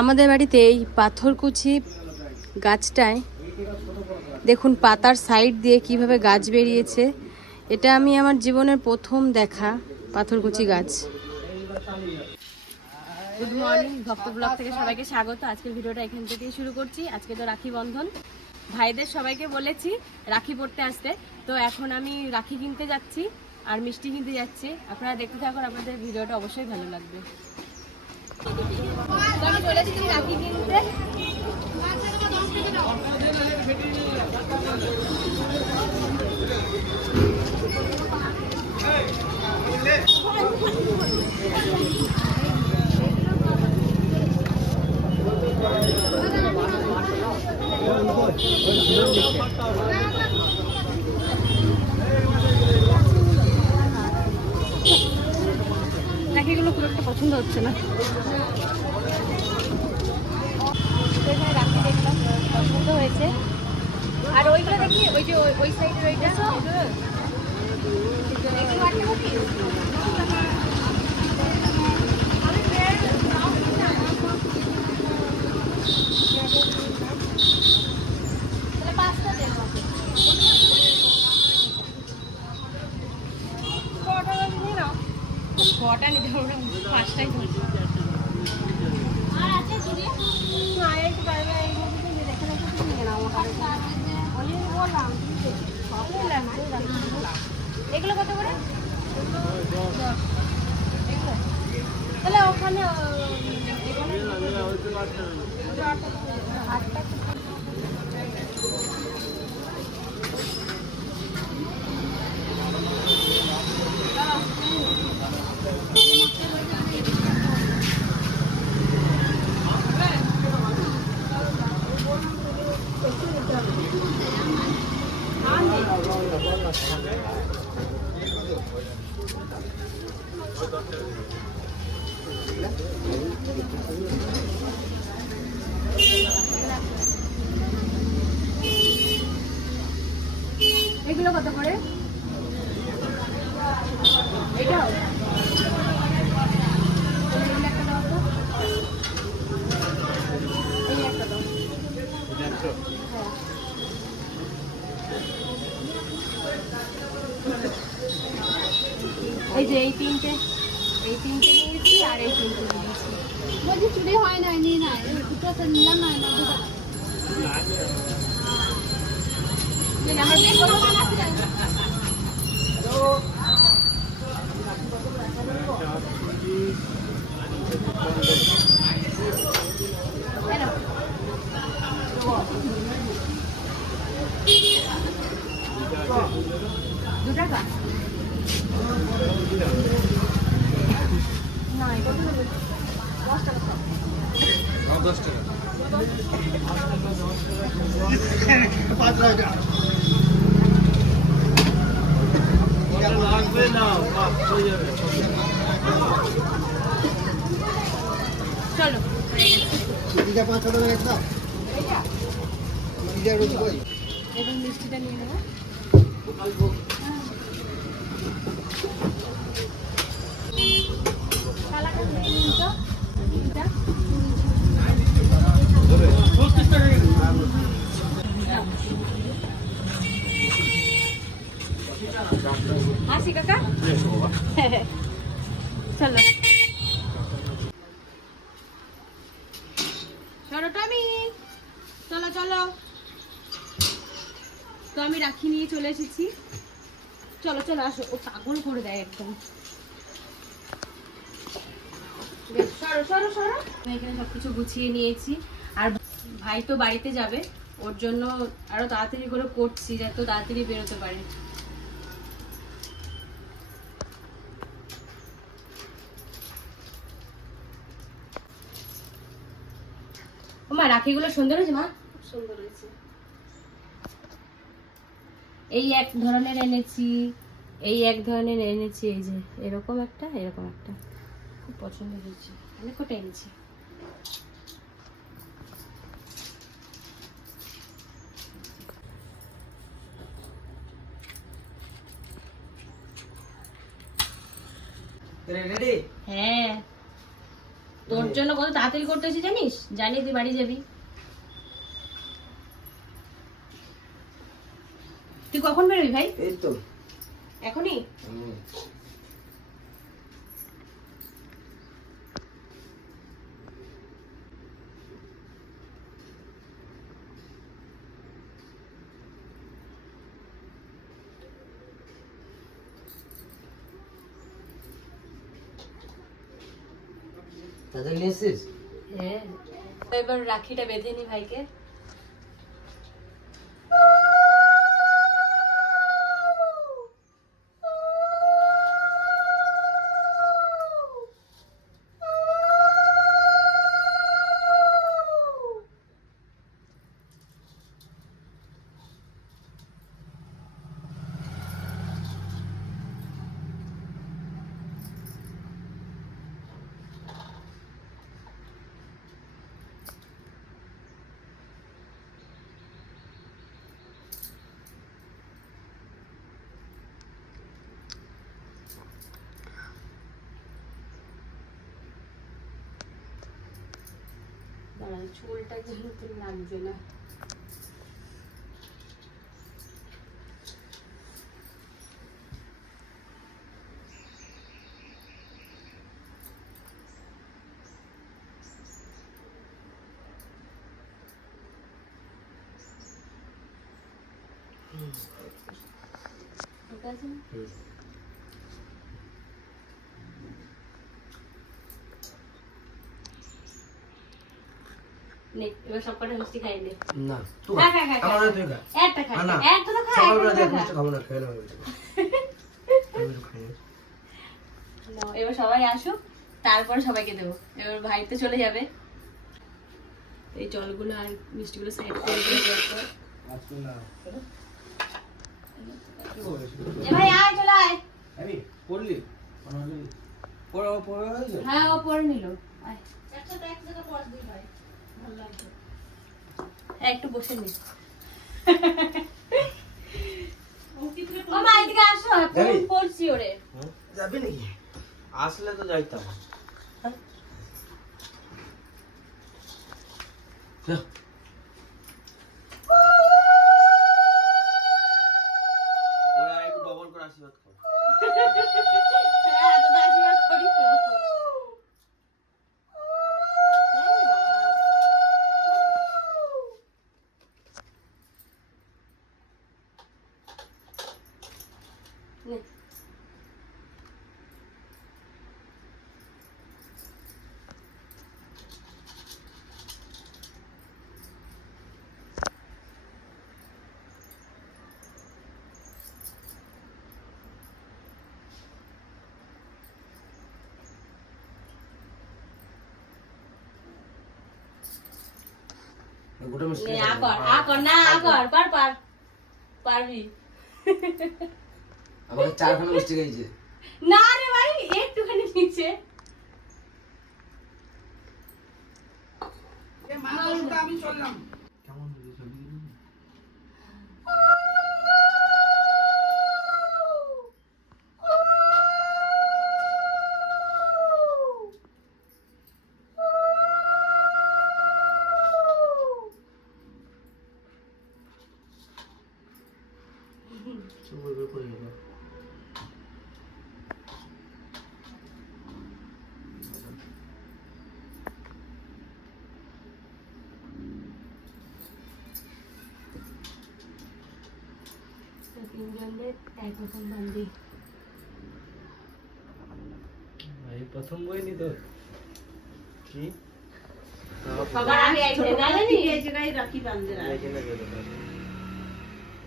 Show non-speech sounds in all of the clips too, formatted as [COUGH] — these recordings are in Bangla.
আমাদের বাড়িতে এই পাথরকুচি গাছটায়, দেখুন পাতার সাইড দিয়ে কীভাবে গাছ বেরিয়েছে। এটা আমি আমার জীবনের প্রথম দেখা পাথরকুচি গাছ। গুড মর্নিং ভক্ত ব্লগ থেকে সবাইকে স্বাগত। আজকের ভিডিওটা এখান থেকেই শুরু করছি। আজকে তো রাখি বন্ধন। ভাইদের সবাইকে বলেছি রাখি পড়তে আসতে। তো এখন আমি রাখি কিনতে যাচ্ছি আর মিষ্টি কিনতে যাচ্ছি। আপনারা দেখতে থাকুন, আপনাদের ভিডিওটা অবশ্যই ভালো লাগবে। তো আমি চলে এসেছি রাখি কিনতে রাখিগুলো খুব একটা পছন্দ হচ্ছে না। এখানে রাখি দেখলাম পছন্দ হয়েছে। আর ওইগুলো দেখি ওই যে ওই- ওই সাইডের ওইটা একটু বাড়তে পারি? তাহলে পাঁচটা দেন আমাকে। ছটা নিতে পারব না পাঁচটাই ধরছি আর আছে দিদি না এই পারবে এই মধ্যে তুমি দেখে দেখে তুমি নিয়ে নাও আমার অলি বললাম সব নিলাম এগুলো কত করে? তাহলে ওখানে আটটা এগুলো কত করে এটাও তাহলে এগুলো একটা দাও তো এই যে এই তিনটে এই তিনটে নিয়েছি আর এই তিনটে নিয়েছি। বলছি চুরি হয় না নিয়ে না দুটো নিলাম না না দুটো আমার বেশ বড় মাল আছে এই নাও। দু টাকা না এটা তো দশ টাকা চলো এবার মিষ্টিটা নিয়ে নেব কালাটা নিয়ে নিন তো তিনটা। আসি কাকা চলো চলো টমি চলো। তো আমি রাখি নিয়ে চলে এসেছি। চলো চলো, আসো। ও পাগল করে দেয় একদম। সরো সরো সরো। এখানে সবকিছু গুছিয়ে নিয়েছি। আর ভাই তো বাড়িতে যাবে। ওর জন্য আরও তাড়াতাড়ি করে করছি যাতে তাড়াতাড়ি বেরোতে পারে। মা, রাখিগুলো সুন্দর হয়েছে মা? সুন্দর হয়েছে। এই এক ধরনের এনেছি এই এক ধরনের এনেছি এই যে এরকম একটা এরকম একটা। খুব পছন্দ হয়েছে। অনেক কটা এনেছি? হ্যাঁ। তোর জন্য কত তাড়াতাড়ি করতেছি জানিস? জানি তুই বাড়ি যাবি। তুই কখন বেরোবি ভাই? এই তো। এখনই। তাদের নিয়ে এসছিস? হ্যাঁ। এবার রাখিটা বেঁধে নি ভাইকে। দাঁড়া চুলটা যেহেতু লাগছে না ঠিক আছে না? তুই তুই খা। একটা। একটা তো খা সকালবেলা দেখ মিষ্টি খাব না খেয়ে নেব এবার সবাই আসুক তারপর সবাইকে দেবো। এবার ভাই তো চলে যাবে। এই জলগুলো আর মিষ্টিগুলো সাইড করে দিয়ে দেওয়ার পর- এ ভাই আয় চলে আয়। পড়লি? পড়া পড়া হয়েছে? হ্যাঁ ও পরে নিল। আয়। হ্যাঁ একটু বসে নি। ও এদিকে আসো যাবি? ওরে। যাবি নাকি? আসলে তো যাইতাম। যা। ওরা একটু ডবল করে আশীর্বাদ কর হ্যাঁ তো আশীর্বাদ করি তো এই বাবা। নে। গোটা মিষ্টি নে না পার পার পারবি। আমাকে চারখানা মিষ্টি খাইছে না রে ভাই একটুখানি নিচে। কেমন হয়েছে ছবি ছবি করে গেল তো এক এই প্রথম বই নি তো কি সবার আগে আইছে নি এই জায়গায় রাখি। গেল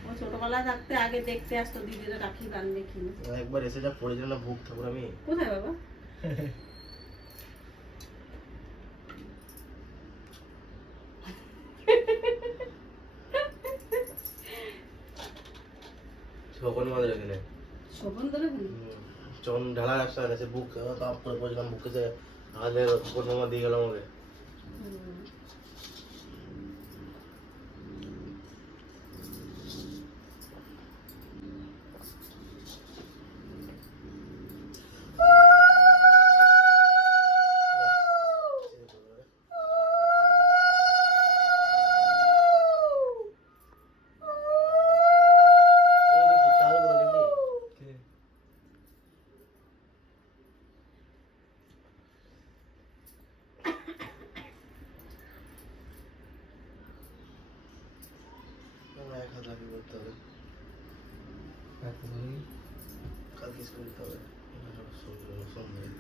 ও ছোটবেলা থাকতে আগে দেখতে আসতো দিদিরা রাখি বান্ধে কিনে। একবার এসে যা পড়েছিল না ভুক ঠাকুর আমি কোথায় [LAUGHS] বাবা সকল মাদের এখানে শোভন যখন ঢালা রাস্তা গেছে বুক তাপ করে পড়েছিলাম বুকে আগে কোনো দিয়ে গেল আমাকে রাখি করতে হবে কালকে স্কুল যেতে হবে সন্ধ্যায়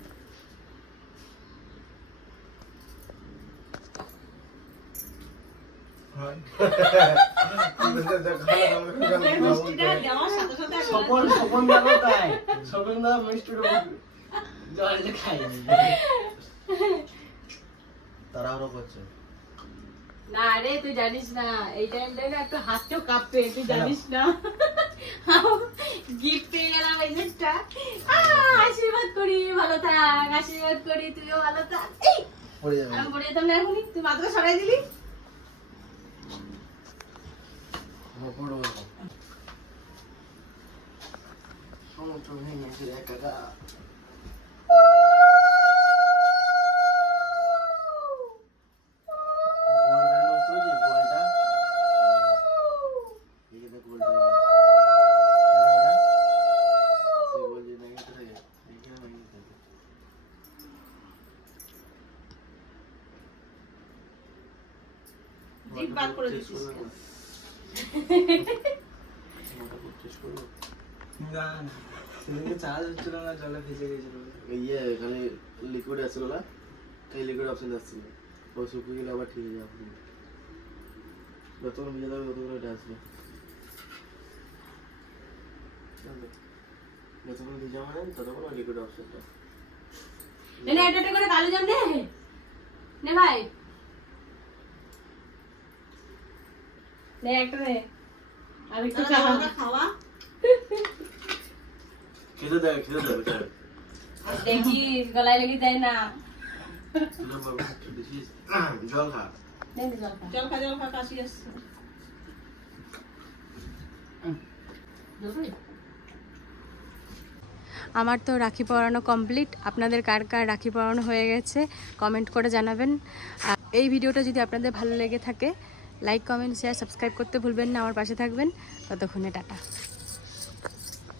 মিষ্টিটা দেওয়ার সাথে সাথে আর স্বপন স্বপন দা কোথায় স্বপন দা মিষ্টি জল খাই তাড়াহুড়ো করছে না রে তুই জানিস না এই টাইমটায় না একটু হাতটাও কাঁপবে তুই জানিস না। গিফট পেয়ে গেলাম এই যেটা আশীর্বাদ করি ভালো থাক আশীর্বাদ করি তুইও ভালো থাক। এই আমি পড়ে যেতাম না এখনই। তুই মাথাটা সরাই দিলি। আমার পড়ব সমস্ত ভেঙে গেছে একা গোলটা নষ্ট হয়েছে, গোলটা? হুম। এই যে দেখ গোলটা, এই যে। দেখা যায়? সেই গোল যে ভেঙে গেছে, এইখানে ভেঙে গেছে। জিভ বার করে না। সেদিনকে চার্জ হচ্ছিল না জলে ভিজে গেছিল। ইয়ে এখানে লিকুইড আসছিল না এই লিকুইড অপশন আসছিল ওই শুকিয়ে গেলে আবার ঠিক হয়ে যাবে। যতক্ষণ ভিজে যাবে ততক্ষণ এটা আসবে। যতক্ষণ ভিজা মানে ততক্ষণ লিকুইড অপশনটা এটা এটা করে কালো জাম নে। নে ভাই। নে একটা নে। আর একটু চা খাওয়া? খেতে দেবে খেতে দেবে চল দেখি গলায় লেগে যায় না। তুলে বাবা দেখিস জল খা। নে নে জল খা। জল খা কাশি আসছে। আমার তো রাখি পরানো কমপ্লিট আপনাদের কার কার রাখি পরানো হয়ে গেছে কমেন্ট করে জানাবেন। এই ভিডিওটা যদি আপনাদের ভালো লেগে থাকে লাইক কমেন্ট শেয়ার সাবস্ক্রাইব করতে ভুলবেন না। আমার পাশে থাকবেন। ততক্ষণে টাটা।